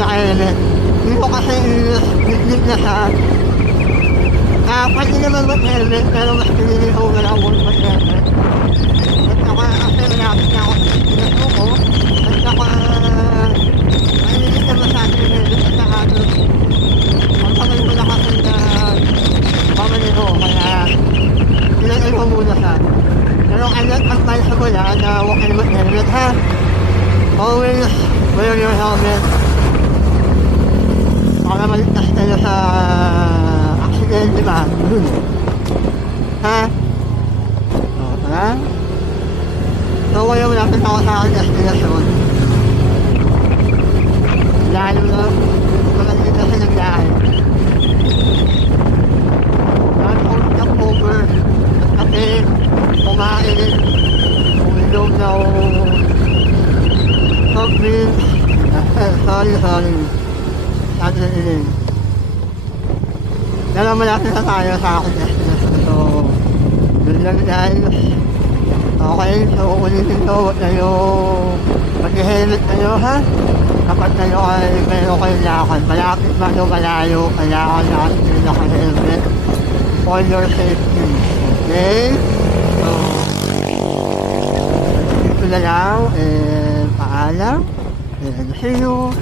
naka-helmet. Dito kasi lit na siya. Pwede naman mag-helmet, pero mas pinili ko na lang mag-helmet. At saka kasi malapit na ako sa pinag ko. At saka mainilit na masyado yung helmet at saka ang tagal ko na kasi na pamali ko. Kaya pinag ko muna siya. Pero ang pansa ko na huwag kayo mag-helmet ha. Always wear your helmet. Para maligtas tayo sa accident, di ba? Ha? O, tara. So, ngayon malapit ako sa aking destinasyon. Lalo na maganda kasi naglahan. Lalo akong stop-over at kasi kumain, uminom na ako soft drinks. Sorry. Sabi na ilin. Pero malapit na tayo sa aking destination. So, yun lang guys. Okay, so ulitin ko, huwag kayo mag-helmet kayo ha. Kapag kayo ay meron kayong lakad, malapit ba o malayo, kailangan natin yung naka-helmet for your safety. Okay? So, dito na lang, and paalam. And see you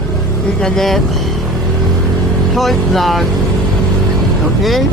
in the next short vlog. Okay?